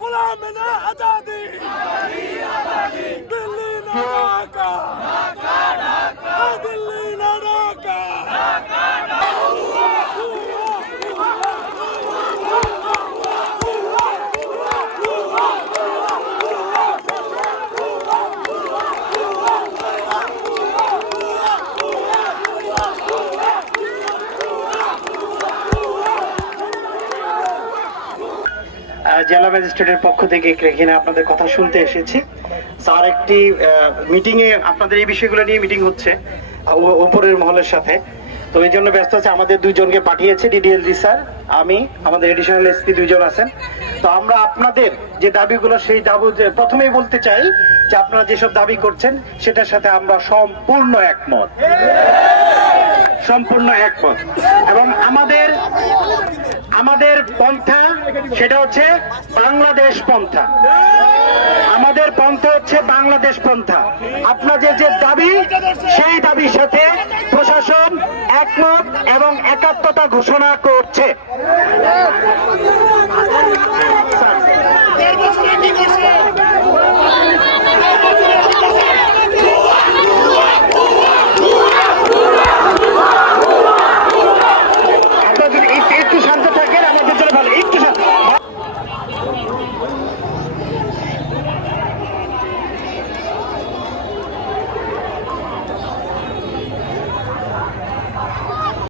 गुलाम ना आजादी दिल्ली ना ढाका दिल्ली ना ढाका জেলা ম্যাজিস্ট্রেটের পক্ষ থেকে এখানে আপনাদের কথা শুনতে এসেছি। স্যার একটি মিটিং এ আপনাদের এই বিষয়গুলো নিয়ে মিটিং হচ্ছে উপরের মহলের সাথে, তো এই জন্য ব্যস্ত আছে। আমাদের দুইজনকে পাঠিয়েছে, ডিডিএলজি স্যার, আমি, আমাদের এডিশনাল এসপি দুইজন আছেন। তো আমরা আপনাদের যে দাবিগুলো, সেই দাবি প্রথমেই বলতে চাই যে আপনারা যেসব দাবি করছেন সেটার সাথে আমরা সম্পূর্ণ একমত, সম্পূর্ণ একমত। এবং আমাদের পন্থা সেটা হচ্ছে বাংলাদেশ পন্থা, আমাদের পন্থা হচ্ছে বাংলাদেশ পন্থা। আপনাদের যে দাবি, সেই দাবির সাথে প্রশাসন একমত এবং একাত্মতা ঘোষণা করছে।